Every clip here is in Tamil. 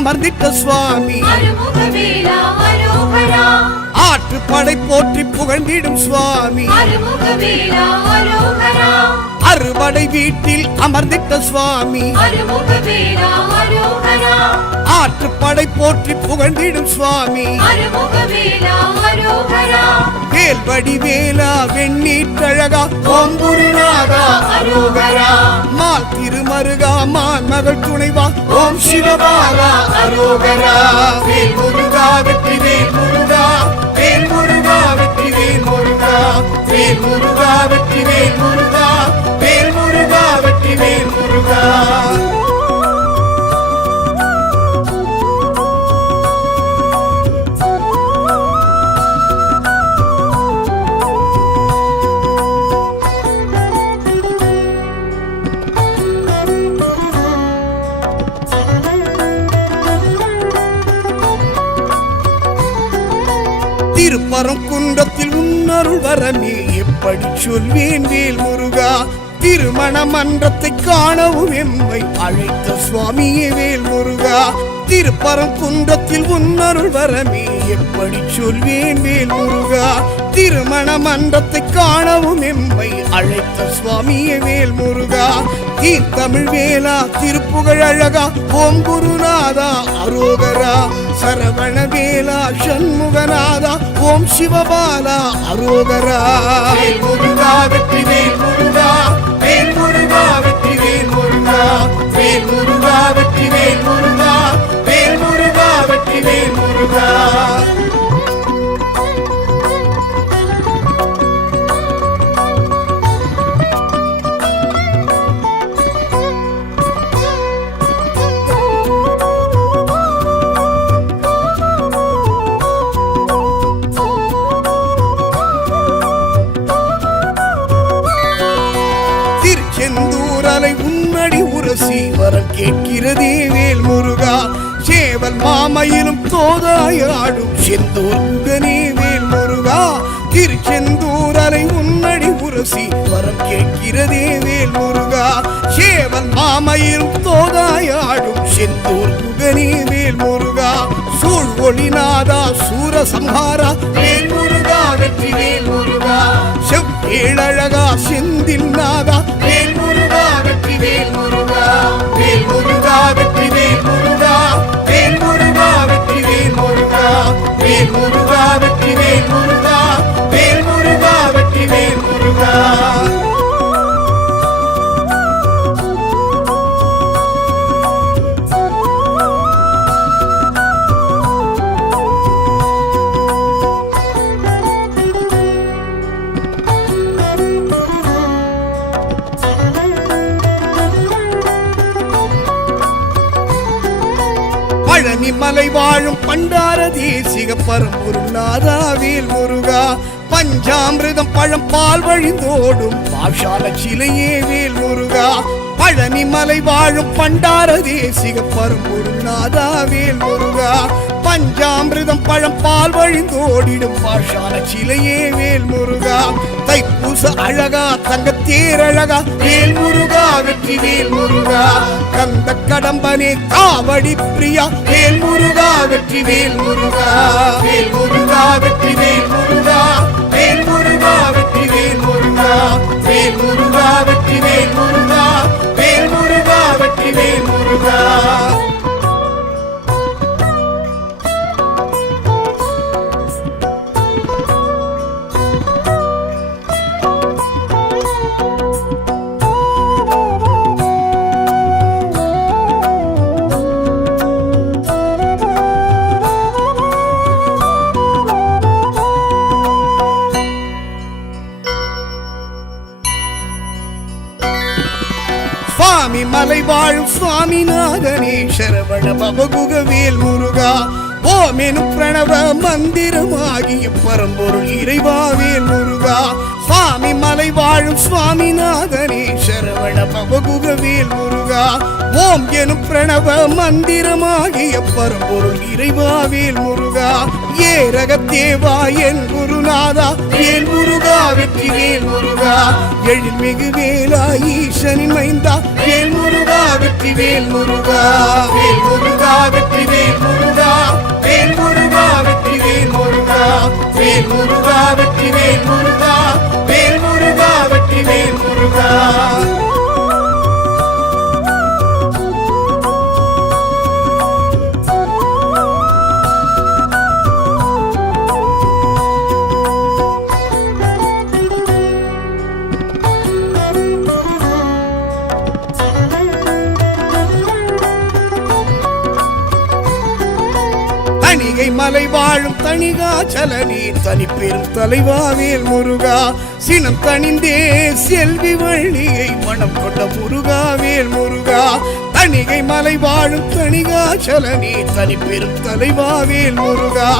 அமர்ந்திட்ட சுவாமி ஆற்றுப்படை போற்றி புகழ்ந்திடும் சுவாமி அறுபடை வீட்டில் அமர்ந்திட்ட சுவாமி ஆற்றுப்படை போற்றி புகழ்ந்திடும் சுவாமி வேல்வடி வேலா வெண்ணீற்றழகா ஓம் குருநாதா அரோகரா மால் திருமருகா மான் மகள் துணைவா ஓம் சிவபாலா அரோகரா வேல் முருகா வெற்றி வேல் முருகா வேல் முருகா வெற்றி வேல் முருகா வேல் முருகா வெற்றி வேல் முருகா வேல் முருகா வெற்றி வேல் முருகா திருப்பரங்குன்றத்தில் உன்னருள் வரமே எப்படி சொல்வேன் வேல் முருகா திருமண மன்றத்தை காணவும் எம்மை அழைத்த சுவாமியே வேல் முருகா திருப்பரங்குன்றத்தில் உன்னருள் வரமே எப்படி சொல்வேன் வேல் முருகா திருமண மன்றத்தை காணவும் எம்மை அழைத்த சுவாமியே வேல் முருகா தமிழ் வேலா திருப்புகழ் அழகா ஓம் குருநாதா அரோகரா சரவண வேலா சண்முகநாதா ஓம் சிவபாலா அரோகரா வேல் முருகா வெற்றி வேல் முருகா வேல் முருகா வெற்றி வேல் முருகா வேல் முருகா வெற்றி வேல் முருகா வேல் முருகா வெற்றி வேல் முருகா செந்தூரலை உன்னடி உரசி வரம் கேட்கிறதே வேல் முருகா சேவல் மாமையிலும் தோதாயாடும் செந்தூர் முகனே வேல் முருகா திருச்செந்தூரலை உன்னடி உரசி வரம் கேட்கிறதே வேல் முருகா சேவல் மாமையிலும் தோதாயாடும் செந்தூர் முகனே வேல் முருகா சூழ் ஒளிநாதா சூரசம்ஹாரா வேல் முருகா வெற்றி வேல் முருகா செவ்வேழழகா செந்தில் நாதா வேல் முருகா வெற்றி வேல் முருகா வேல் முருகா வெற்றி வேல் முருகா வேல் முருகா வெற்றி வேல் முருகா வேல் முருகா வெற்றி வேல் முருகா வேல் முருகா வெற்றி வேல் முருகா பழனிமலை வாழும் பண்டார தேசிக பரம்பொருநாதா வேல் முருகா பஞ்சாமிர்தம் பழம் பால் வழிந்தோடும் பாஷால சிலையே வேல் முருகா பழனிமலை வாழும் பண்டார தேசிக பரம்பொருநாதா வேல் முருகா பஞ்சாமிர்தம் பழம் பால் வழிந்தோடிடும் பாஷால சிலையே வேல் முருகா தைப்பூச அழகா தங்கத்தேரழகா வேல் முருகா வெற்றி வேல் முருகா கந்த கடம்பனே காவடி பிரியா வேல் முருகா வெற்றி வேல் முருகா வேல் முருகா வெற்றி வேல் முருகா வேல் முருகா வெற்றி வேல் முருகா வேல் முருகா வெற்றி வேல் முருகா வேல் முருகா வெற்றி வேல் முருகா சுவாமி மலை வாழும் சுவாமிநாதனே சரவண பவகுக வேல் முருகா ஓம் எனும் பிரணவ மந்திரமாகிய பரம்பொருள் இறைவா வேல் முருகா சுவாமி மலை வாழும் சுவாமிநாதனே சரவண பவகுகவேல் முருகா ஓம் எனும் பிரணவ மந்திரமாகிய பரம்பொருள் இறைவாவேல் முருகா ஏரகத்தேவா என் குருநாதா வேல் முருகா வெற்றிவேல் முருகா எழில்மிகு வேலா ஈசனின் மைந்தா வேல் முருகா வெற்றிவேல் முருகா வேல் முருகா வெற்றிவேல் முருகா வேல் முருகா வெற்றிவேல் முருகா வேல் முருகா வெற்றிவேல் முருகா வேல் முருகா வெற்றிவேல் முருகா தணிகை மலை வாழும் தணிகாச்சலனே தனி பெரும் தலைவாவேல் முருகா சினம் தணிந்தே செல்வி வள்ளியை மனம் கொண்ட முருகாவேல் முருகா தணிகை மலை வாழும் தணிகாச்சலனே தனி பெரும் தலைவாவேல் முருகா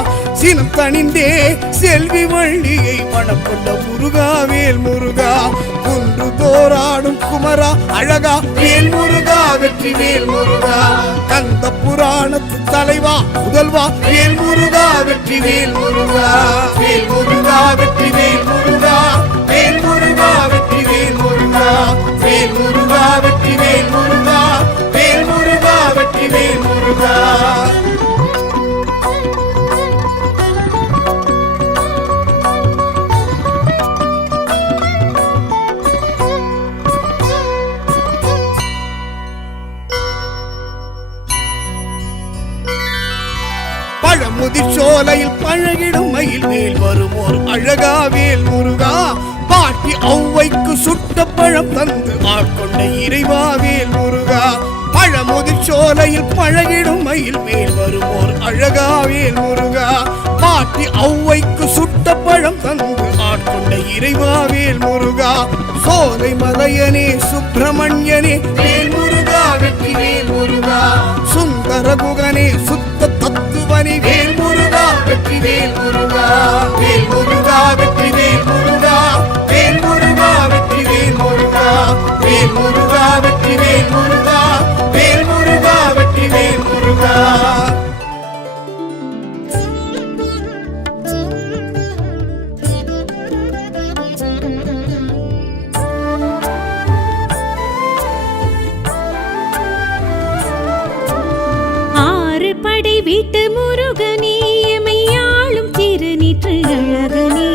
சினம் தணிந்தே செல்வி வள்ளியை மனம் கொண்ட முருகாவேல் முருகா குன்று தோராடும் குமரா அழகா வேல் முருகா வெற்றி வேல் முருகா கந்த புராணத்து தலைவா முதல்வா வேல் முருகா வெற்றி வேல் முருகா வேல் முருகா வெற்றி வேல் முருகா வேல் முருகா வெற்றி வேல் முருகா வேல் முருகா வெற்றி வேல் முருகா வேல் முருகா வெற்றி வேல் முருகா பழமுதிர் சோலையில் பழகிடும் மயில் மேல் வருமோர் அழகா வேல் முருகா பாட்டி ஔவைக்கு சுட்ட பழம் தந்து ஆட்கொண்ட இறைவா வேல் முருகா பழமுதிர் சோலையில் பழகிடும் மயில் மேல் வருமோர் அழகா வேல் முருகா பாட்டி ஔவைக்கு சுட்ட பழம் தந்து ஆட்கொண்ட இறைவா வேல் முருகா சோலை மலையனே சுப்பிரமணியனே வேல் முருகா வெற்றி வேல் முருகா சுந்தர குகனே சுத்த தத்துவனே வேல் முருகா வெற்றி வேல் முருகா வேல் முருகா வெற்றி வேல் முருகா வேல் முருகா வெற்றி வேல் முருகா வேல் முருகா வெற்றி வேல் முருகா வேல் முருகா வெற்றி வேல் முருகா படை வீட்டு முருகனே எமையாளும் திருநீற்று அழகனே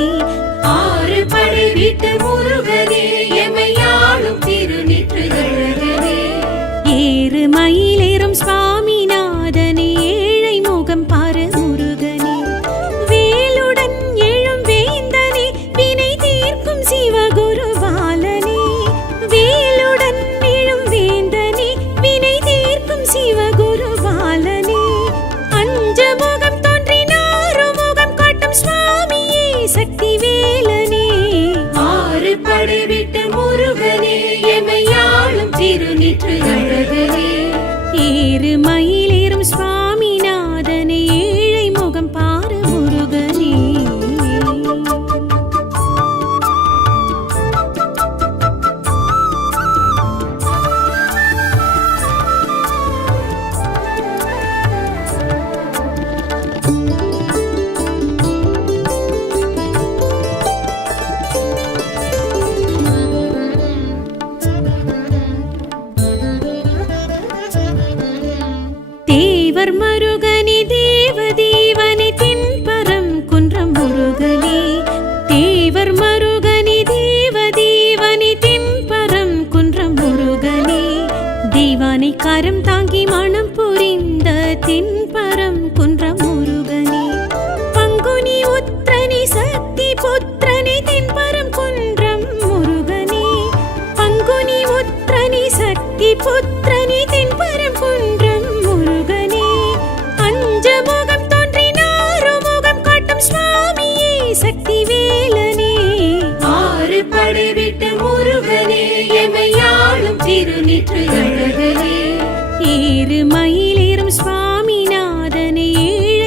ஆறு படை வீட்டு முருகனே எமையாளும் திருநீற்று அழகனே ஏறு மயிலேறும் சுவாமிநாதனே ஏழை முகம் பாரு முருகனே வேலுடன் எழும் வேந்தனே வினை தீர்க்கும் சிவகுருவாலனே வேலுடன் எழும் வேந்தனே வினை தீர்க்கும் சிவகுருவாலனே முகம் தோன்றினாரு முகம் காட்டும் சுவாமியே சக்தி வேலனே ஆறு படை விட்டு முருகனே எமையாளும் திருநீற்று அழகனே ஏறு மயிலேறும் சுவாமிநாதனே ஏழை முகம் பாரு முருகனே தேவர் மருகனே தேவதேவனே தென்பரம் குன்றம் முருகனே தேவர் மருகனே தேவதேவனே தென்பரம் குன்றம் முருகனே தேவானை கரம் தாங்கி மனம் புரிந்த தென்பரம் குன்றம் முருகனே பங்குனி உத்திரனே சக்தி புத்திரனே தென்பரம் குன்றம் முருகனே பங்குனி உத்திரனே சக்தி புத்திரனே தென்பரம் குன்றம் முருகனே அஞ்சமுகம் தோன்றினாரு முகம் காட்டும் சுவாமியே சக்தி வேலனே ஆறு படை விட்டு முருகனே எமையாளும் திருநீற்று அழகனே ஏறு மயிலேறும் சுவாமிநாதனே ஏழை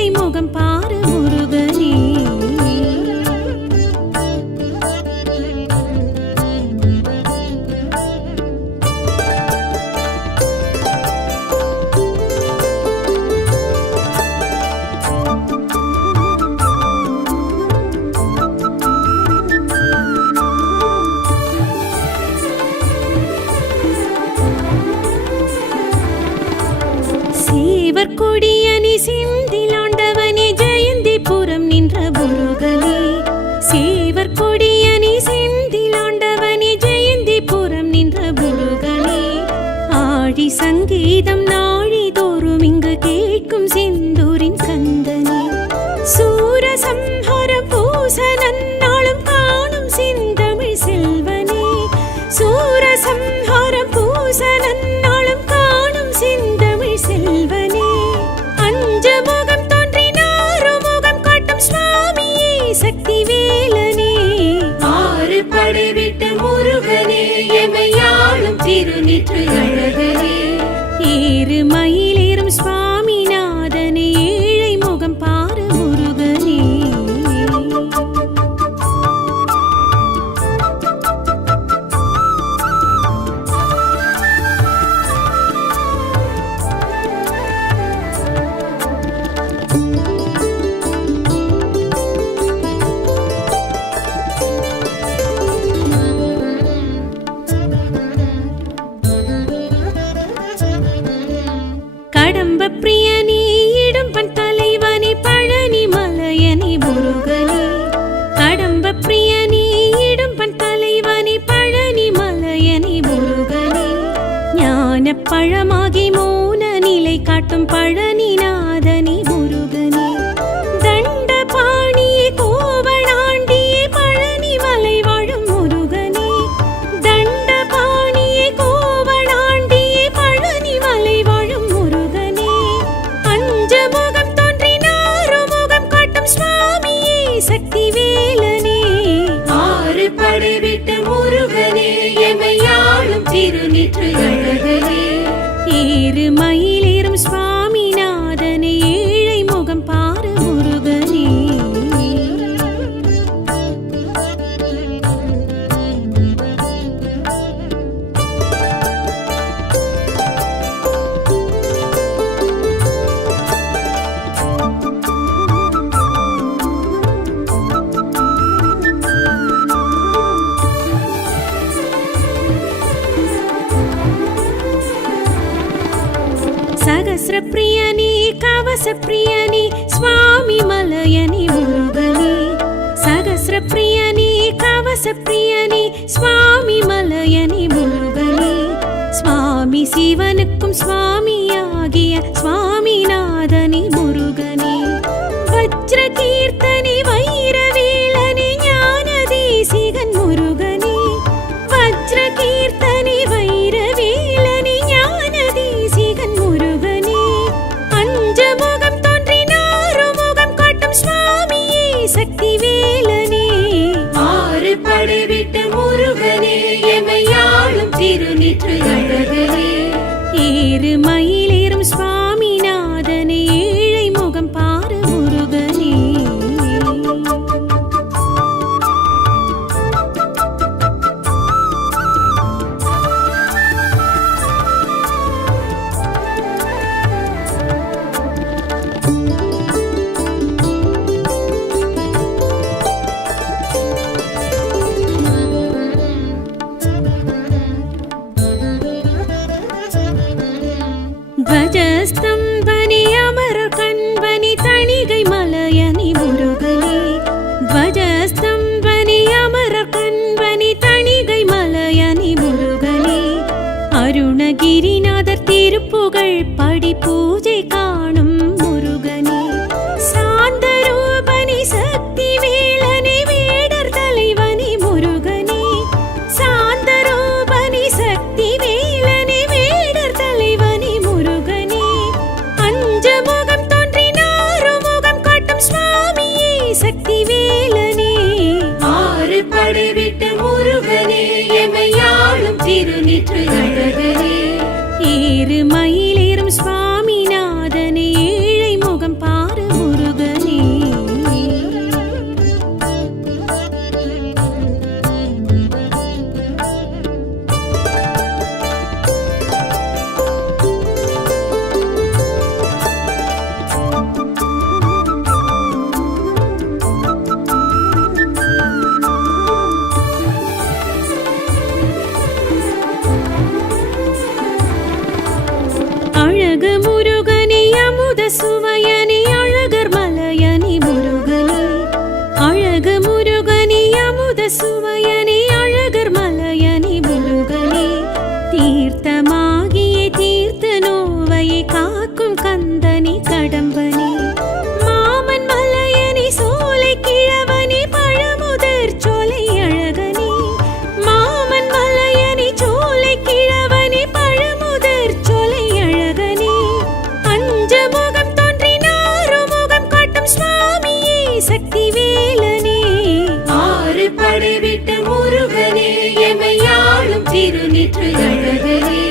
ஏற்று அழகரே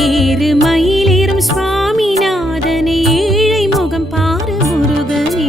ஏறு மயிலேறும் சுவாமிநாதனை ஏழை முகம் பாரு முருகனே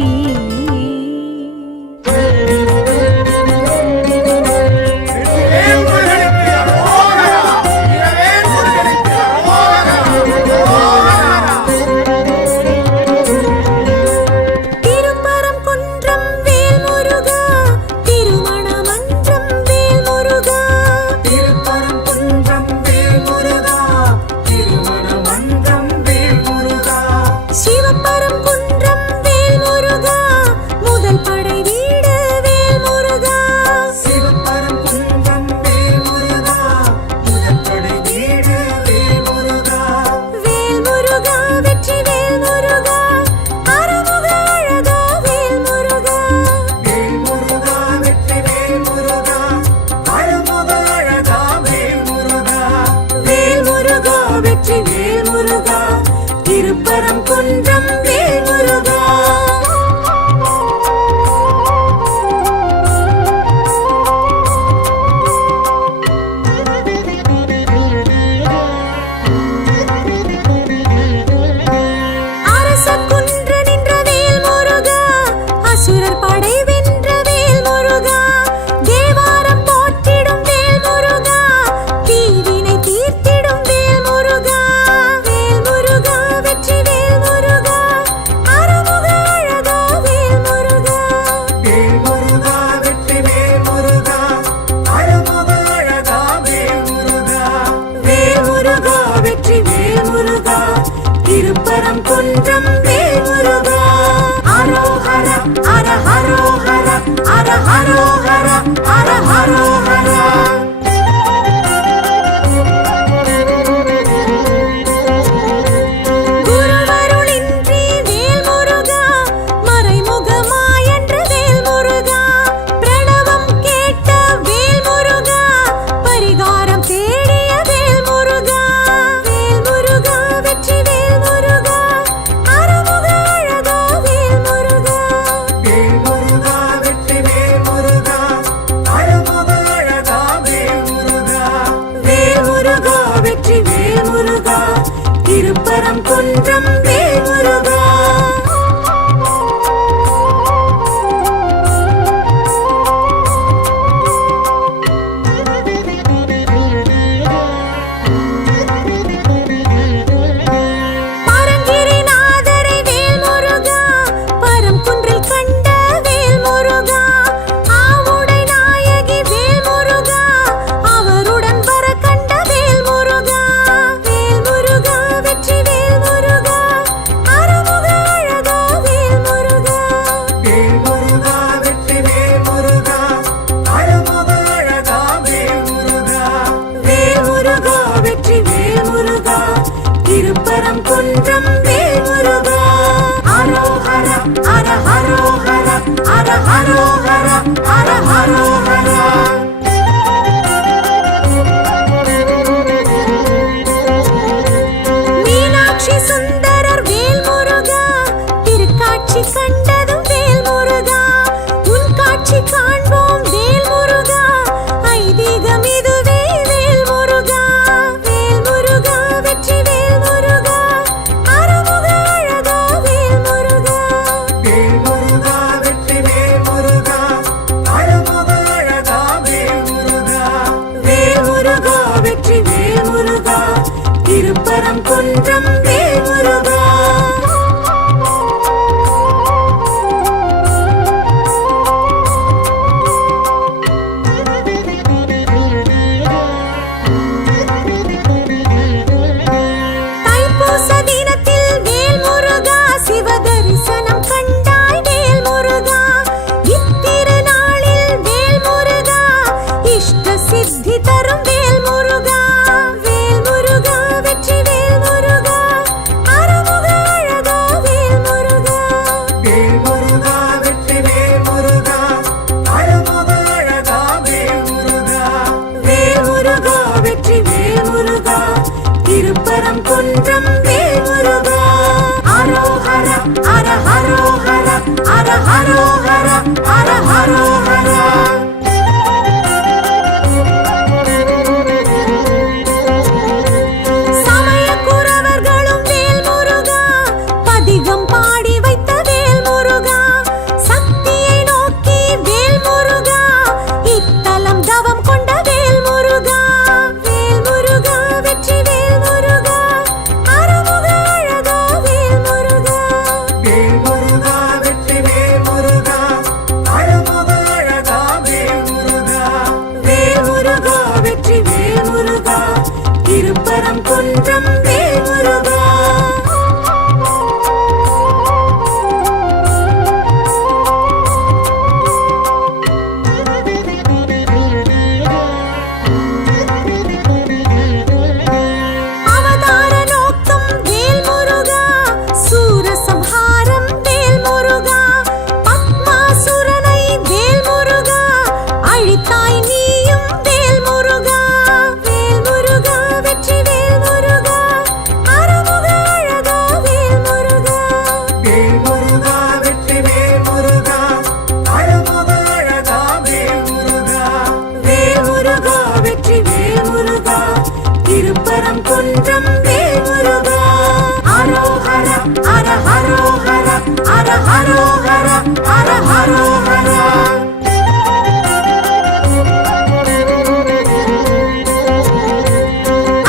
அரோகரா ஹர ஹரோகரா.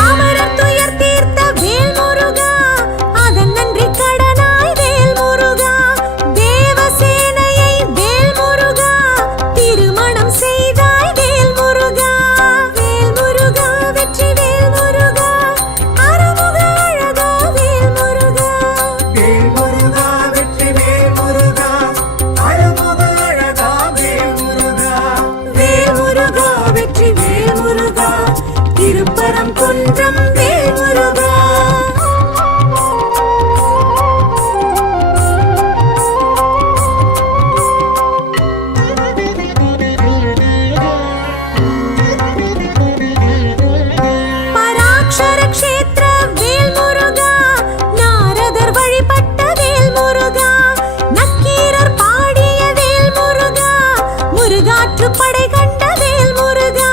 அமரர் துயர் தீர்த்த வேல் முருகா, அதன் நன்றி கடனாய் வேல் முருகா. தேவசேனையை வேல் முருகா, திருமணம் செய்தாய் வேல் முருகா. வேல் முருகா வெற்றி வேல் முருகா, அருமுக அழகா வேல் முருகா. வேல் முருகா வெற்றி வேல் முருகா, அருமுக அழகா வேல் முருகா. வேல் முருகா வெற்றி வேல் முருகா, திருப்பரம் குன்றம் வேல் முருகா. பராக்ஷர க்ஷேத்திர வேல் முருகா, நாரதர் வழிபட்ட வேல் முருகா. நக்கீரர் பாடிய வேல் முருகா, முருகாற்று படை கண்ட வேல் முருகா.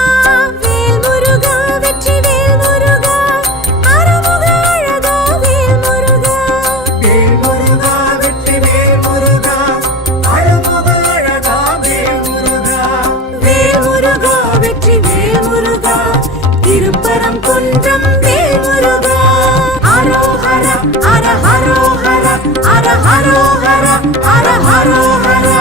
வேல் முருகா வெற்றி வேல் முருகா, அருமுக அழகா வேல் முருகா. வேல் முருகா வெற்றி வேல் முருகா, அருமுக அழகா வேல் முருகா. வேல் முருகா வெற்றி வேல் முருகா, திருப்பரம் குன்றம் வேல் முருகா. அரோகரா ஹர ஹரோகரா ஹர ஹரோகரா ஹர ஹரோகரா.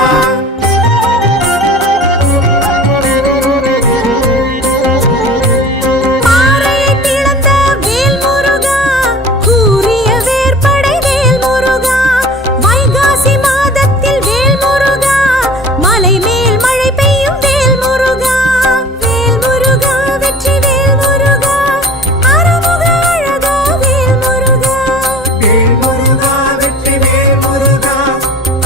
பாறையை பிளந்த வேல் முருகா, கூரிய வேற்படை வேல் முருகா. வைகாசி மாதத்தில் வேல் முருகா, மலை மேல் மழை பெய்யும் வேல் முருகா. வேல் முருகா வெற்றி வேல் முருகா, அருமுக அழகா வேல் முருகா. வேல் முருகா வெற்றி வேல் முருகா,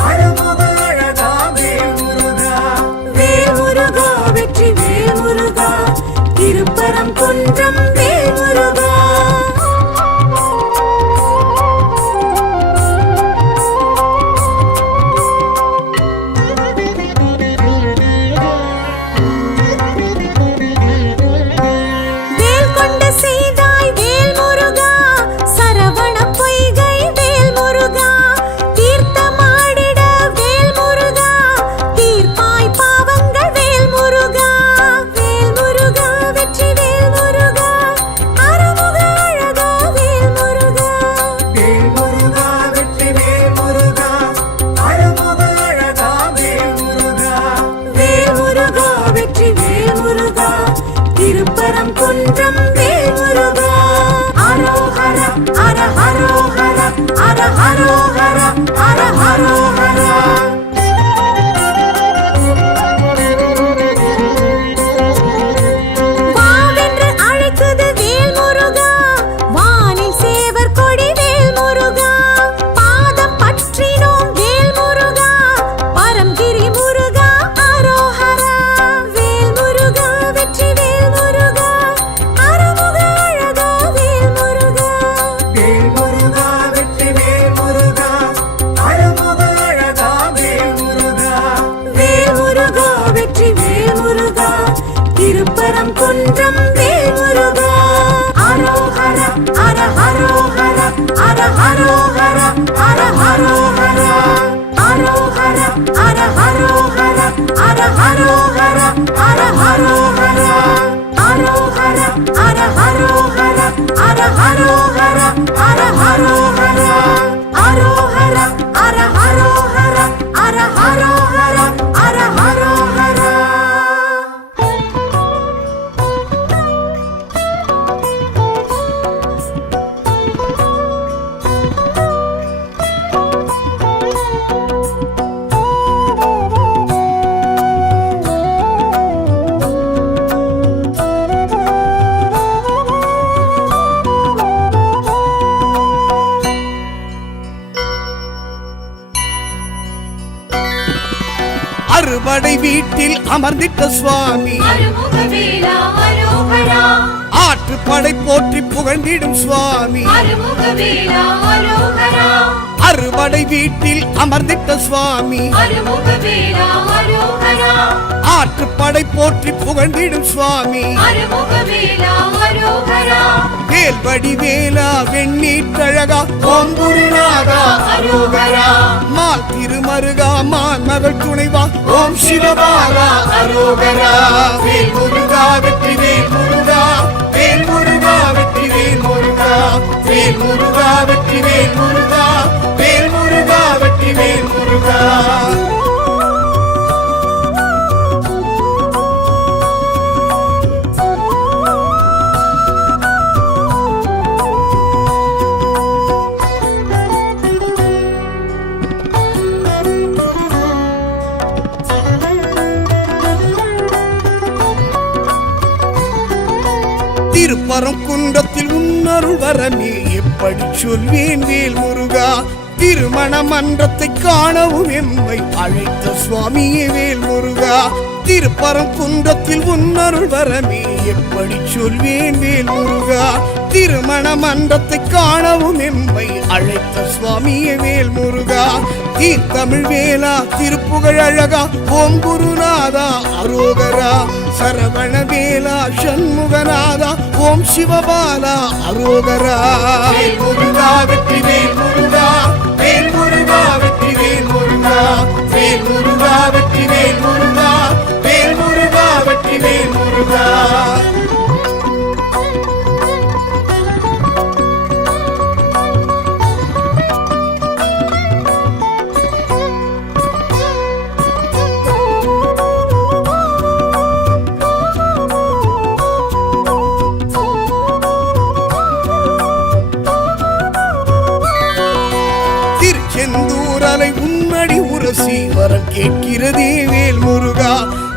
அருமுக அழகா வேல் முருகா. வேல் முருகா வெற்றி வேல் முருகா, திருப்பரம் குன்றம் வேல் முருகா. வேல் கொண்டு செய்தாய் வேல் முருகா, சரவண பொய்கை வேல் முருகா. தீர்த்தமாடிட வேல் முருகா, தீர்ப்பாய் பாவங்கள் வேல் முருகா. வேல் முருகா வெற்றி வேல் முருகா, அருமுக அழகா வேல் முருகா. வேல் முருகா வெற்றி வேல் முருகா, அருமுக அழகா வேல் முருகா. வேல் முருகா வெற்றி வேல் முருகா, திருப்பரம் குன்றம் வேல் முருகா. அரோகரா ஹர ஹரோகரா ஹர ஹரோகரா ஹர ஹரோகரா. வாவென்று அழைக்குது வேல் முருகா, வானில் சேவர் கொடி வேல் முருகா. பாதம் பற்றினோம் வேல் முருகா, பரம்கிரி முருகா அரோகரா. வேல் முருகா வெற்றி வேல் முருகா, அருமுக அழகா வேல் முருகா. வேல் முருகா வெற்றி வேல் முருகா, அருமுக அழகா வேல் முருகா. வேல் முருகா வெற்றி வேல் முருகா, திருப்பரம் குன்றம் வேல் முருகா. அரோகரா ஹர ஹரோகரா ஹர ஹரோகரா ஹர ஹரோகரா. அரோகரா ஹர ஹரோகரா ஹர ஹரோகரா ஹர ஹரோகரா. அரோகரா ஹர ஹரோகரா ஹர ஹரோகரா ஹர ஹரோகரா. அரோகரா ஹர ஹரோகரா ஹர ஹரோகரா ஹர ஹரோகரா. அறுபடை வீட்டில் அமர்ந்திட்ட சுவாமி, அருமுகவேலா அரோகரா. ஆற்றுப்படை போற்றி புகழ்ந்திடும் சுவாமி, அருமுகவேலா அரோகரா. அறுபடை வீட்டில் அமர்ந்திட்ட சுவாமி அருமுகவேலா அரோகரா ஆற்றுப்படை போற்றி புகழ்ந்திடும் சுவாமி அருமுகவேலா அரோகரா வேல்வடி வேலா வெண்ணீற்றழகா ஓம் குருநாதா அரோகரா மால் திருமருகா மான் மகள் துணைவா ஓம் சிவபாலா அரோகரா வேல் முருகா வெற்றி வேல் முருகா வேல் முருகா வெற்றி வேல் முருகா வேல் முருகா வெற்றி வேல் முருகா வேல் முருகா வெற்றி வேல் முருகா திருப்பரம் குன்றத்தில் உன்னருள் வரமே எப்படி சொல்வேன் வேல் முருகா திருமண மன்றத்தை காணவும் எம்மை அழைத்த சுவாமியே வேல் முருகா திருப்பரம் குன்றத்தில் உன்னருள் வரமே எப்படி சொல்வேன் வேல் முருகா திருமண மன்றத்தை காணவும் எம்மை அழைத்த சுவாமியே வேல் முருகா தீர்த்தமிழ் வேலா திருப்புகழ் அழகா ஓம் குருநாதா அரோகரா சரவண வேலா சண்முகநாதா ஓம் சிவபாலா அரோகரா வேல் முருகா வெற்றி வேல் முருகா வேல் முருகா வெற்றி வேல் முருகா வேல் முருகா வெற்றி வேல் முருகா வேல் முருகா வெற்றி வேல் முருகா திருச்செந்தூரலை உன்னடி உரசி வரம் கேட்கிறதே வேல் முருகா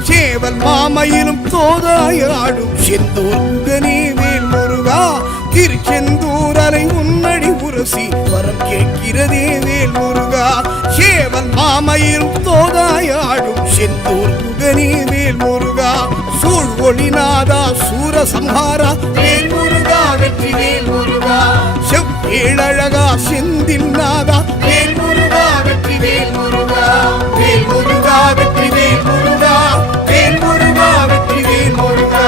சேவல் மாமையிலும் தோதாயாடும் செந்தூர் குகனே வேல் முருகா திருச்செந்தூரலை உன்னடி உரசி வரம் கேட்கிறதே வேல் முருகா சேவல் மாமையிலும் தோதாயாடும் செந்தூர் குகனே வேல் முருகா சூழ் ஒளிநாதா சூரசம்ஹாரா வேல் முருகா வெற்றி வேல் முருகா செவ்வேழழகா செந்தில் நாதா வேல் முருகா வெற்றி வேல் முருகா வேல் முருகா வெற்றி வேல் முருகா வேல் முருகா வெற்றி வேல் முருகா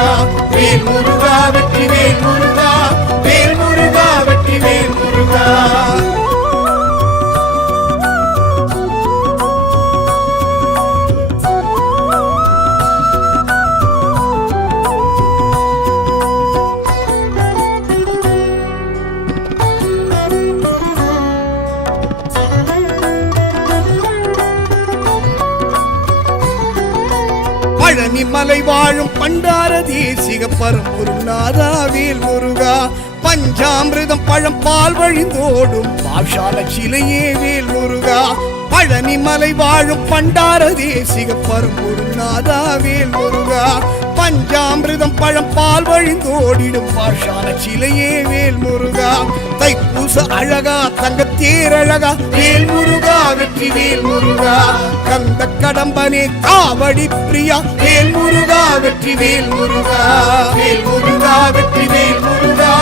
வேல் முருகா வெற்றி வேல் முருகா வேல் முருகா வெற்றி வேல் முருகா பழனி மலை வாழும் பண்டார தேசிக பரம்பொருநாதா வேல் முருகா பஞ்சாமிர்தம் பழம் பால் வழிந்தோடும் பாஷால சிலையே வேல் முருகா பழனி மலை வாழும் பண்டார தேசிக பரம்பொருநாதா வேல் முருகா பஞ்சாமிர்தம் பழம் பால் வழிந்தோடிடும் பாஷால சிலையே வேல் முருகா தைப்பூச அழகா தங்கத்தேர் அழகா வேல் முருகா வெற்றி வேல் முருகா கந்த கடம்பனே காவடி பிரியா வேல் முருகா வெற்றி வேல் முருகா வேல் முருகா வெற்றி வேல் முருகா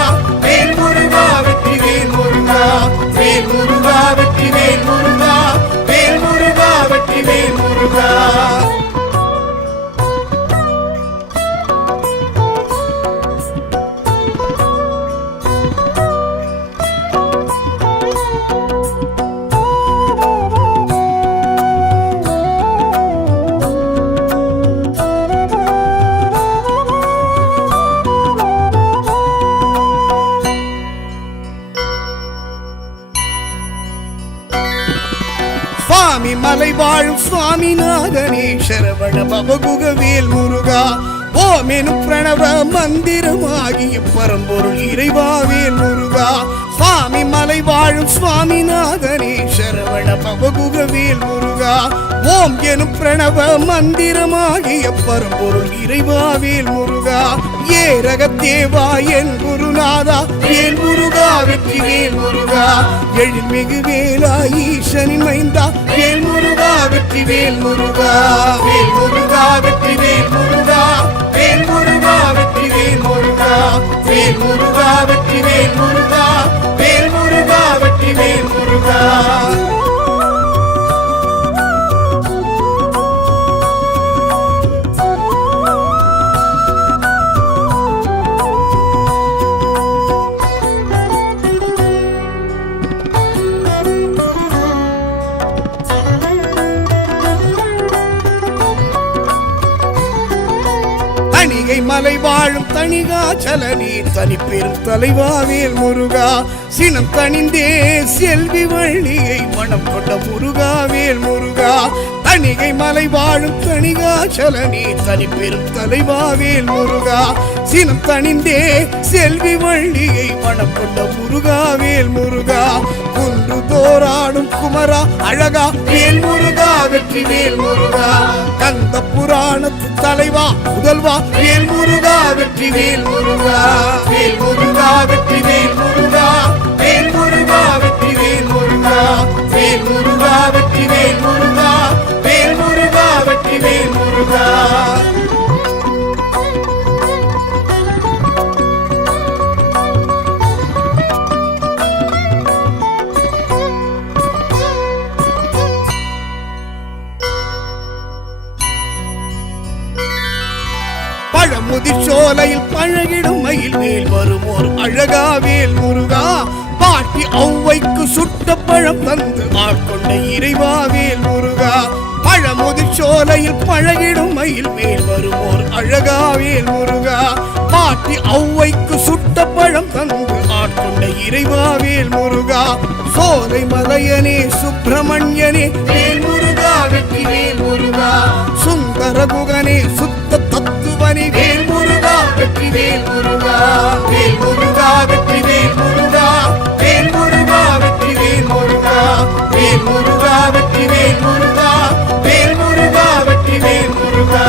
வேல் முருகா வெற்றி வேல் முருகா வேல் முருகா வெற்றி வேல் முருகா வேல் முருகா வெற்றி வேல் முருகா சுவாமி மலை வாழும் சுவாமிநாதனே சரவண பவகுக வேல் முருகா ஓமெனும் பிரணவ மந்திரமாகிய பரம்பொருள் இறைவா வேல் முருகா சுவாமி மலை வாழும் சுவாமிநாதனே சரவண பவகுக வேல் முருகா ஓம் எனும் பிரணவ மந்திரமாகிய பரம்பொருள் இறைவா வேல் முருகா ஏரகத்தேவா என் குருநாதா வேல் முருகா வெற்றி வேல் முருகா எழில்மிகு வேலா ஈசனின் மைந்தா வேல் முருகா வெற்றி வேல் முருகா வேல் முருகா வெற்றி வேல் முருகா வேல் முருகா வெற்றி வேல் முருகா வேல் முருகா வெற்றி வேல் முருகா வேல் முருகா வெற்றி வேல் முருகா மலை வாழும் தணிகாச்சலனே தனிப்பெரும் தலைவாவேல் முருகா சினம் தணிந்தே செல்வி வள்ளியை மனம் கொண்ட முருகாவேல் முருகா தணிகை மலை வாழும் தணிகாச்சலனே தனிப்பெரும் தலைவாவேல் முருகா சினம் தணிந்தே செல்வி வள்ளியை மனம் கொண்ட முருகாவேல் முருகா குன்று தோராடும் குமரா அழகா வேல் முருகா வெற்றி வேல் முருகா கந்த புராணத்து தலைவா முதல்வா வேல் முருகா வெற்றி வேல் முருகா வேல் முருகா வெற்றி வேல் முருகா வேல் முருகா வெற்றி வேல் முருகா வேல் முருகா வெற்றி வேல் முருகா வேல் முருகா வெற்றி வேல் முருகா பழமுதிர் சோலையில் பழகிடும் மயில் மேல் வருமோர் அழகா வேல் முருகா பாட்டி ஔவைக்கு சுட்ட பழம் தந்து ஆட்கொண்ட இறைவா வேல் முருகா பழமுதிர் சோலையில் பழகிடும் மயில் மேல் வருமோர் அழகா வேல் முருகா பாட்டி ஔவைக்கு சுட்ட பழம் தந்து ஆட்கொண்ட இறைவா வேல் முருகா சோலை மலையனே சுப்பிரமணியனே வேல் முருகா வெற்றி வேல் முருகா சுந்தர குகனே சுத்த தத்துவனே வேல் முருகா வெற்றி வேல் முருகா வேல் முருகா வெற்றி வேல் முருகா வேல் முருகா வெற்றி வேல் முருகா வேல் முருகா வெற்றி வேல் முருகா வேல் முருகா வெற்றி வேல் முருகா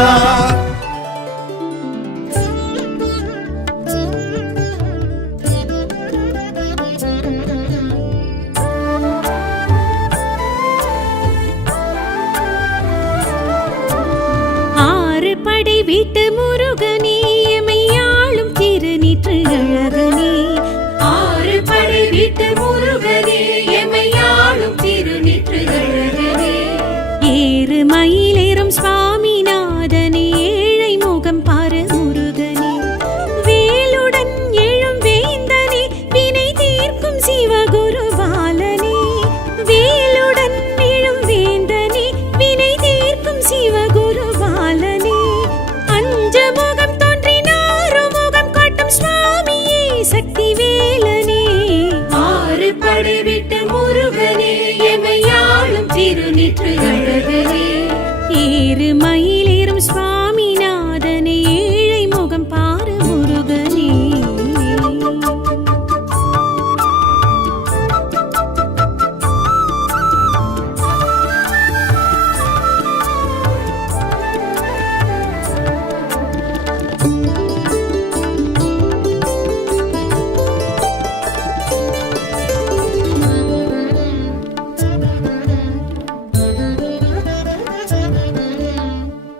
வீட்டு முருகனே எமையாளும் திருநீற்று அழகனே ஆறு படை வீட்டு முருகனே எமையாளும் திருநீற்று அழகனே ஏறு மயிலேறும் சுவாமிநாதனே ஏழை முகம் பாரு முருகனே வேலுடன் எழும் வேந்தனே வினை தீர்க்கும் சிவகுரு பாலனே வேலுடன் எழும் வேந்தனே வினை தீர்க்கும் சிவகுரு பாலனே முகம் தோன்றினாரு முகம் காட்டும் சுவாமியே சக்தி வேலனே ஆறு படை விட்டு முருகனே எமையாளும் திருநீற்று அழகனே ஏறு மயிலேறும் சுவாமிநாதனே ஏழை முகம் பாரு முருகனே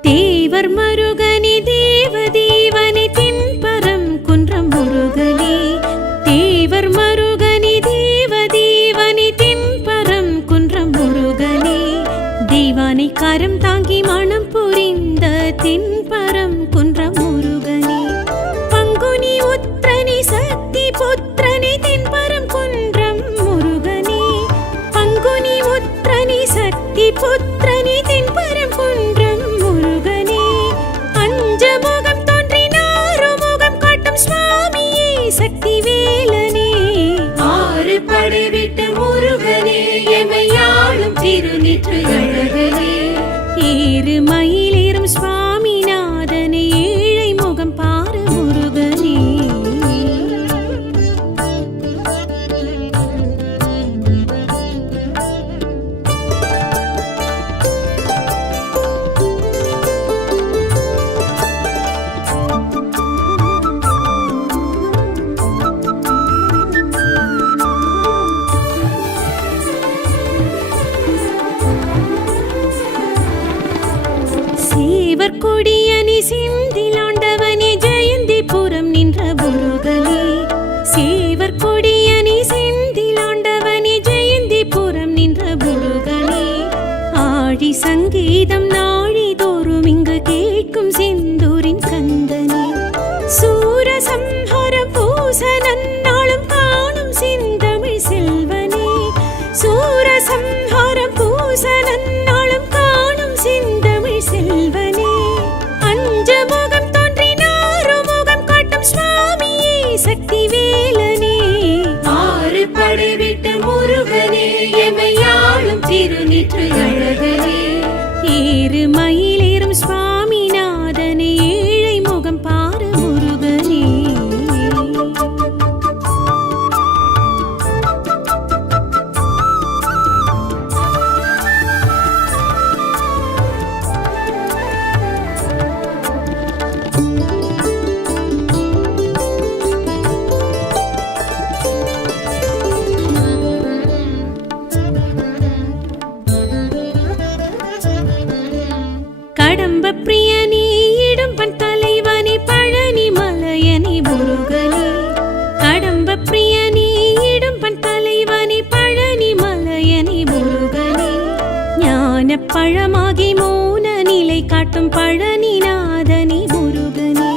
தேவர் மருகனே தேவதேவனே தென்பரம் குன்றம் முருகனே தேவர் மருகனே தேவதேவனே தென்பரம் குன்றம் முருகனே தெய்வானை கரம் தாங்கி மனம் புரிந்த தென்பரம் குன்றம் முருகனே பங்குனி உத்திரனே சக்தி புத்திரனே தென்பரம் குன்றம் முருகனே பங்குனி உத்திரனே சக்தி புத்திரனே தென்பரம் குன்றம் முருகனே அஞ்சமுகம் தோன்றினாரு முகம் காட்டும் சுவாமியே சக்தி வேலனே ஆறு படை விட்டு முருகனே எமையாளும் திருநீற்று அழகனே ஏறு மயிலேறும் சுவாமிநாதனே ஏழை முகம் பாரு முருகனே சேவர் கொடியனி செந்திலாண்டவனே ஜெயந்திபுரம் நின்ற முருகனே சேவர் கொடியனி செந்திலாண்டவனே ஜெயந்திபுரம் நின்ற முருகனே ஆழி சங்கீதம் நாழிதோறும் இங்கு கேட்கும் செந்தூரின் கந்தனே சூரசம்ஹாரம் பூச நன்னாளும் காணும் செந்தமிழ் செல்வனே சூரசம்ஹாரம் பூச நன்னாளும் காணும் செந்தமிழ் செல்வனே அஞ்சமுகம் தோன்றினாரோ கடம்ப பிரியனே இடும்பன் தலைவனே பழனி மலையனே முருகனே கடம்ப பிரியனே இடும்பன் தலைவனே பழனி மலையனே முருகனே ஞான பழமாகி மௌன நிலை காட்டும் பழனிநாதனே முருகனே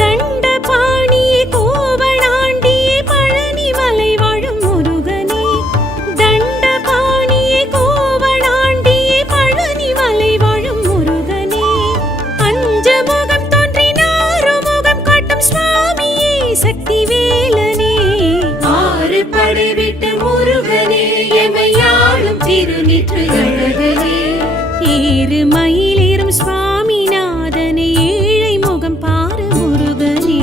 தண்ட பாணியே கோவணாண்டியே பழனி மலை வாழும் முருகனே தண்ட பாணியே கோவணாண்டியே பழனி மலை வாழும் முருகனே பஞ்சமுகம் தோன்றினாறு முகம் காட்டும் சுவாமியே சக்தி வேலனே ஆறு படை விட்டு முருகனே எமையாளும் திருநீற்று அழகனே ஏறு மயிலேறும் சுவாமிநாதனே ஏழை முகம் பாரு முருகனே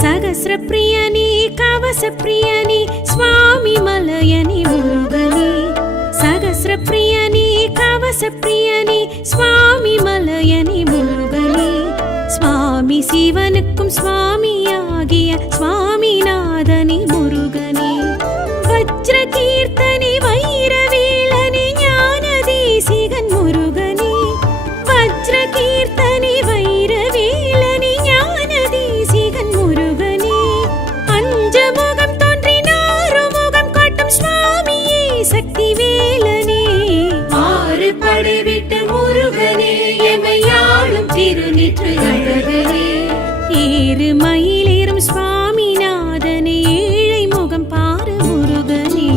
சகஸ்ர பிரியனே கவச பிரியனே சுவாமி மலையனே முருகனே சகஸ்ர பிரியனே கவச பிரியனே சுவாமி மலையனே முருகனே சுவாமி சிவனுக்கும் சுவாமியாகிய சுவாமிநாதனே முருகனே வஜ்ர கீர்த்தனே வைரவேலனே ஞான தேசிகன் முருகனே வஜ்ர கீர்த்தனே வைரவேலனே ஞான தேசிகன் முருகனே பஞ்சமுகம் தோன்றினாறு முகம் காட்டும் சுவாமியே சக்தி வேலனே ஆறு படை விட்டு முருகனே எமையாளும் திருநீற்று அழகனே ஏறு மயிலேறும் சுவாமிநாதனே ஏழை முகம் பாரு முருகனே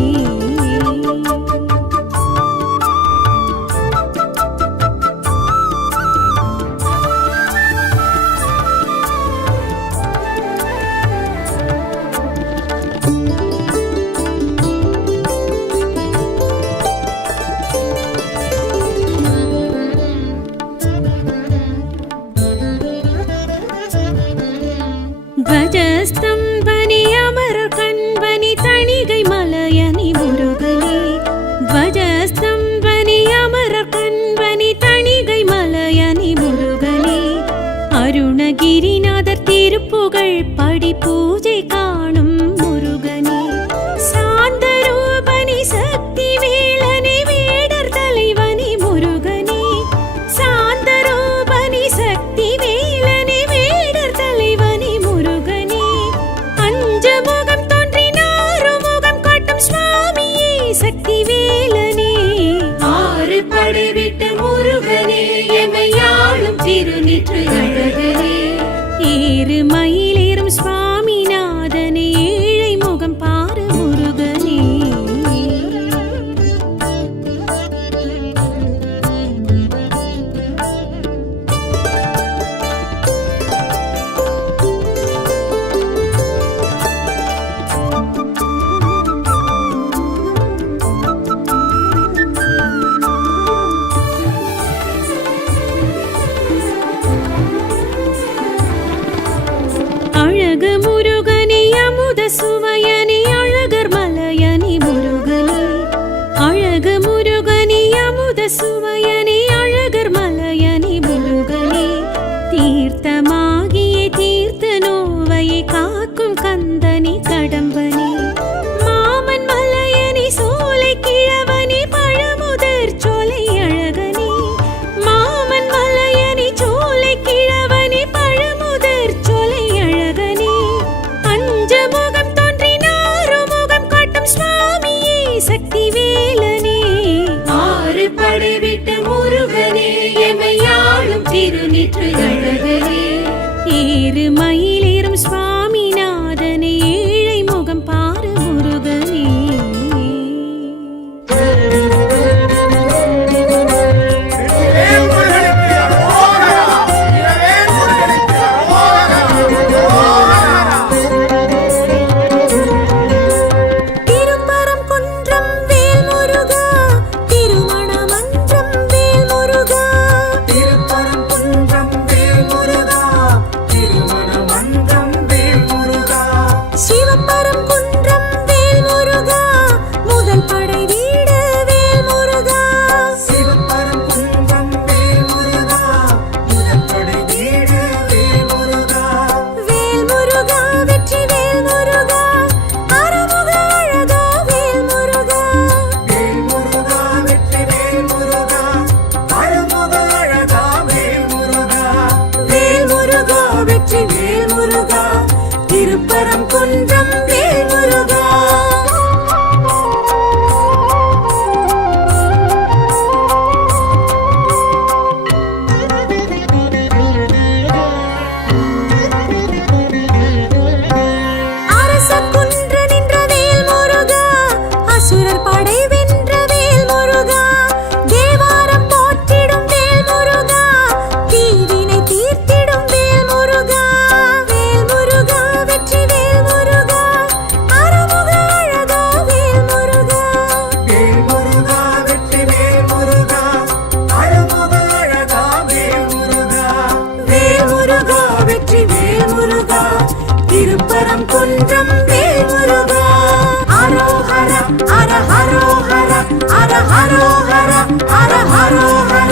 ಧ್ವಜಸ್ತಂಭನೆ ಅಮರ ಕಣ್ವನಿ ತಣಿಗೈ ಮಲಯನಿ ಮುರುಗನೆ ಧ್ವಜಸ್ತಂಭನೆ ಅಮರ ಕಣ್ವನಿ ತಣಿಗೈ ಮಲಯನಿ ಮುರುಗನೆ அருணகிரிநாதர் திருப்புகழ் படி பூஜை காணும் முருகனே சாந்தரூபனி சக்தி வேலனே வேடர் தலைவனி முருகனே சாந்தரூபனி சக்தி வேலனே வேடர் தலைவனி முருகனே பஞ்சமுகம் தோன்றினாறு முகம் காட்டும் சுவாமியே சக்தி வேலனே ஆறு படை விட்டு முருகனே எமையாளும் திருநீற்று அழகனே ஏறு மயிலேறும் சுவாமிநாதனே ஏழை முகம் பாரு முருகனே அழகு முருகனே அமுத சுவையனே அழகர் மலையனே முருகனே அழகு முருகனே அமுத சுவையனே அழகர் மலையனே முருகனே தீர்த்தமாகிய தீர்த்த நோவையை காக்கும் கந்தனே கடம்பனே மாமன் மலையனே சோலை கிழவனே பழமுதற் சோலை அழகனே மாமன் மலையனே சோலை கிழவனே பழமுதற் சோலை அழகனே பஞ்சமுகம் தோன்றினாறு முகம் காட்டும் சுவாமியே சக்தி வேலனே ஆறு படை விட்டு முருகனே எமையாளும் திருநீற்று அழகனே ஏறு மயிலேறும் சுவாமிநாதனே ஏழை முகம் திருப்பரங்குன்றம் வேல் முருகா. அரச குன்று நின்ற வேல் முருகா, அசுரர் படை வென்ற வேல் முருகா, தேவாரம் போற்றிடும் வேல் முருகா, தீவினை தீர்த்திடும் வேல் முருகா. வேல் முருகா வெற்றி வேல் முருகா, அருமுக அழகா வேல் முருகா. வேல் முருகா வெற்றி வேல் முருகா, அழமுக அழகா வேல் முருகா. வேல் முருகா வெற்றி வேல் முருகா, திருப்பரங்குன்றம் வேல் முருகா. அரோஹர அர ஹரோஹர அர ஹரோஹர அர ஹரோஹர.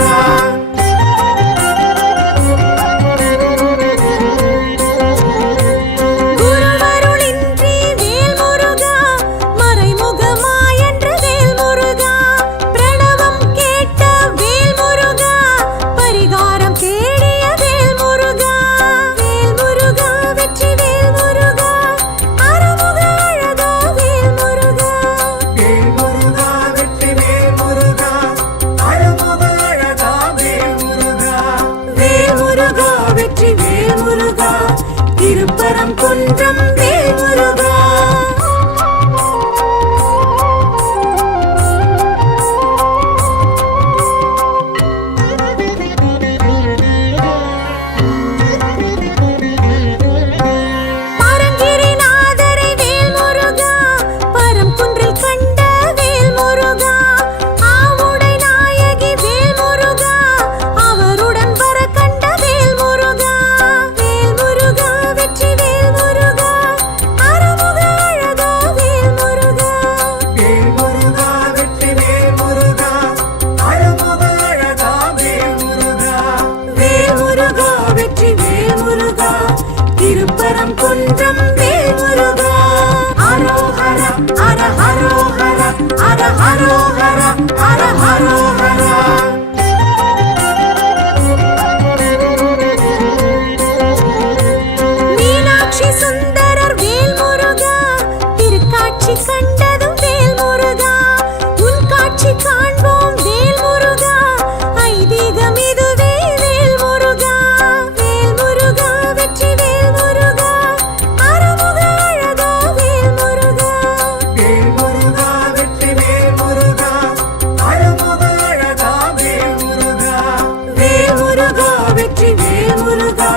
குருவருளின்றி வேல் முருகா, மறைமுகமாயென்ற வேல் முருகா, பிரணவம் கேட்ட வேல் முருகா, பரிகாரம் தேடிய வேல் முருகா. வேல் முருகா வெற்றி வேல் முருகா, அருமுக அழகா வேல் முருகா. வேல் முருகா வெற்றி வேல் முருகா, அழமுக அழகா வேல் முருகா. வேல் முருகா வெற்றி வேல் முருகா, திருப்பரங்குன்றம் வேல் முருகா. பரங்கிரிநாதரை வேல் முருகா, பரம்குன்றில் கண்ட வேல் முருகா, ஆவுடை நாயகி வேல் முருகா, அவருடன் வர கண்ட வேல் முருகா. வேல் முருகா வெற்றி வேல் முருகா, அருமுக அழகா வேல் முருகா. வேல் முருகா வெற்றி வேல் முருகா, அழமுக அழகா வேல் முருகா. வேல் முருகா வெற்றி வேல் முருகா, திருப்பரங்குன்றம் வேல் முருகா. அரோஹர அர ஹரோஹர அர ஹரோஹர அர ஹரோஹர. மீனாட்சி சுந்தரர் வேல் முருகா, திருக்காட்சி கண்டதும் வேல் முருகா, உன் காட்சி காண்போம் வேல் முருகா, ஐதீகம் இதுவே வேல் முருகா. வேல் முருகா வெற்றி வேல் முருகா, அருமுக அழகா வேல் முருகா. வேல் முருகா வெற்றி வேல் முருகா, அழமுக அழகா வேல் முருகா. வேல் முருகா வெற்றி வேல் முருகா,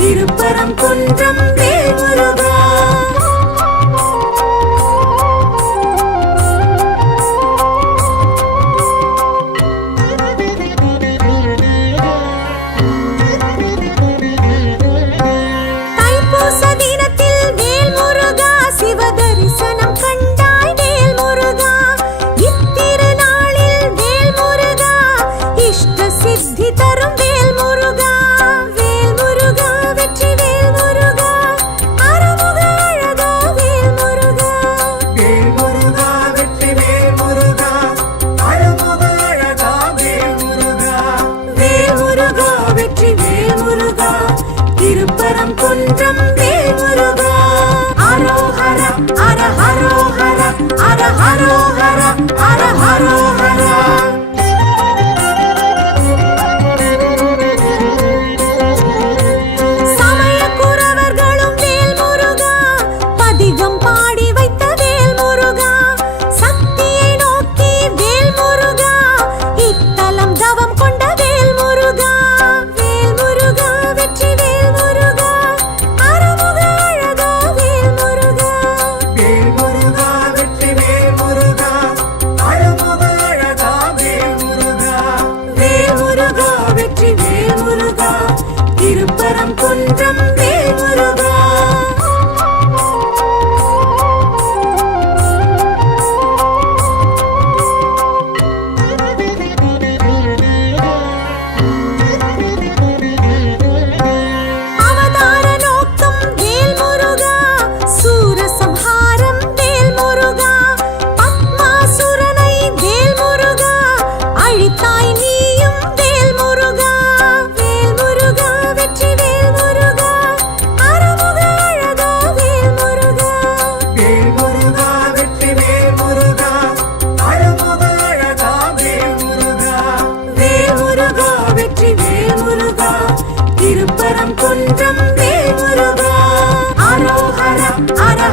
திருப்பரங்குன்றம் வேல் முருகா. தைப்பூச தினத்தில் வேல் முருகா, சிவ தரிசனம் கண்டாய் வேல் முருகா, இத்திருநாளில் வேல் முருகா, இஷ்ட சித்தி தரும் வேல் முருகா. வேல் முருகா வெற்றி வேல் முருகா, அருமுக அழகா வேல் முருகா. வேல் முருகா வெற்றி வேல் முருகா, அழமுக அழகா வேல் முருகா. வேல் முருகா வெற்றி வேல் முருகா, திருப்பரங்குன்றம் வேல் முருகா. அரோஹர அர ஹரோஹர அர ஹரோஹர அர ஹரோஹர. சமய குரவர்களும் வேல் முருகா, பதிகம் பாடி வைத்த வேல் முருகா, சக்தியை நோக்கி வேல் முருகா, இத்தலம் தவம் கொண்ட வேல் முருகா. வேல் முருகா வெற்றி வேல் முருகா, அருமுக அழகா வேல் முருகா. வேல் முருகா வெற்றி வேல் முருகா, அழமுக அழகா வேல்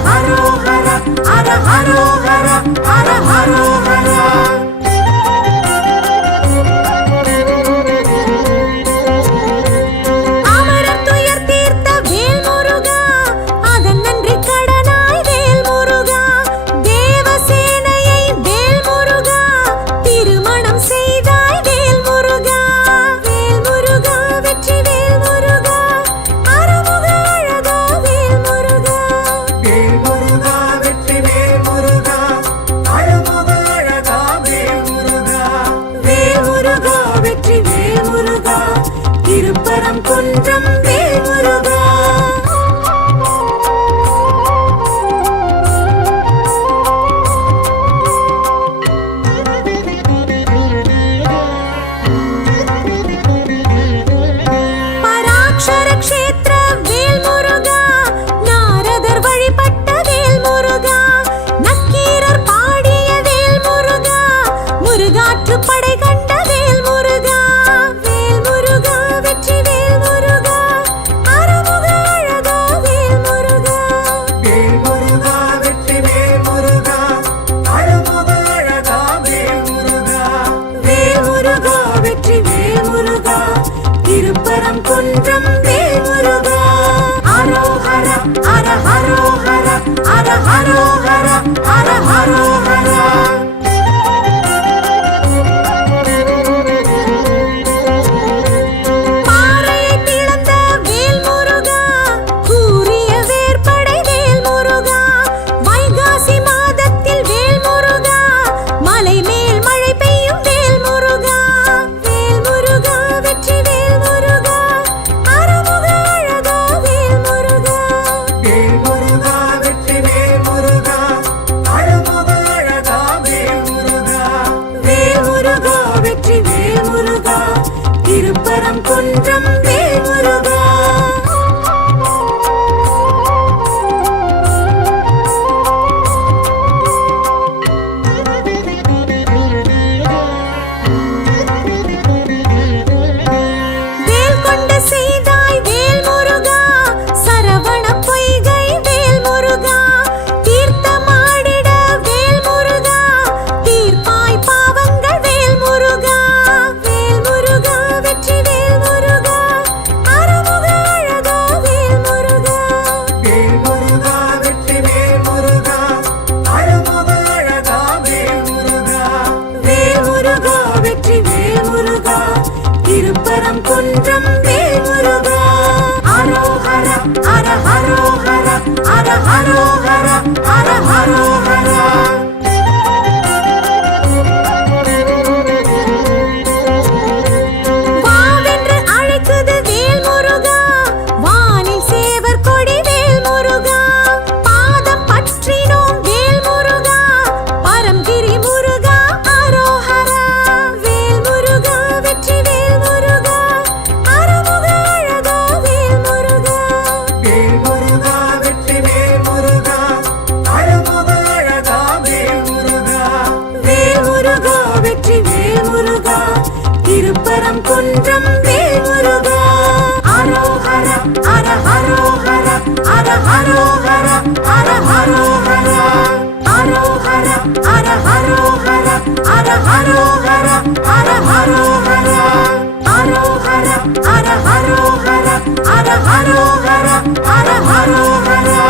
ஹரோஹர ஹர ஹரோஹர ஹர ஹரோஹர குன்றம் வேல்முருகா பராக்ஷர க்ஷேத்திர வேல்முருகா நாரதர் வழிபட்ட வேல்முருகா நக்கீரர் பாடிய வேல்முருகா முருகாற்று படை கண்ட வேல்முருகா வேல்முருகா வெற்றி வேல்முருகா அருமுக அழகா வேல்முருகா வேல்முருகா வெற்றி வேல்முருகா அழமுக அழகா வேல்முருகா வேல்முருகா வெற்றி வேல்முருகா திருப்பரம் குன்றம் வேல்முருகா ஹரோஹர ஹர ஹரோஹர ஹர ஹரோஹர ஹர ஹரோஹர திருப்பரம் குன்றம் வேல்முருகா வேல் கொண்ட செய்தாய் வேல்முருகா சரவண பொய்கை வேல்முருகா தீர்த்தமாடிட வேல்முருகா தீர்ப்பாய் பாவங்கள் வேல்முருகா வேல்முருகா வெற்றி வேல்முருகா அருமுக அழகா வேல்முருகா வேல்முருகா வெற்றி வேல்முருகா அழமுக அழகா வேல்முருகா வேல்முருகா வெற்றி வேல்முருகா திருப்பரம் குன்றம் வேல்முருகா ஹரோஹர ஹர ஹரோஹர ஹர ஹரோஹர ஹர ஹரோஹர வாவென்று அழைக்குது வேல்முருகா வானில் சேவர் கொடி வேல்முருகா பாதம் பற்றினோம் வேல்முருகா பரம்கிரி முருகா அரோஹரா வேல்முருகா வெற்றி வேல்முருகா அருமுக அழகா வேல்முருகா வேல்முருகா வெற்றி வேல்முருகா அழமுக அழகா வேல்முருகா வேல்முருகா வெற்றி வேல்முருகா திருப்பரம் குன்றம் வேல்முருகா ஹரோஹர ஹர ஹரோஹர ஹர ஹரோஹர ஹர ஹரோஹர ஹரோஹர ஹர ஹரோஹர ஹர ஹரோஹர ஹர ஹரோஹர ஹரோஹர ஹர ஹரோஹர ஹர ஹரோஹர ஹர ஹரோஹர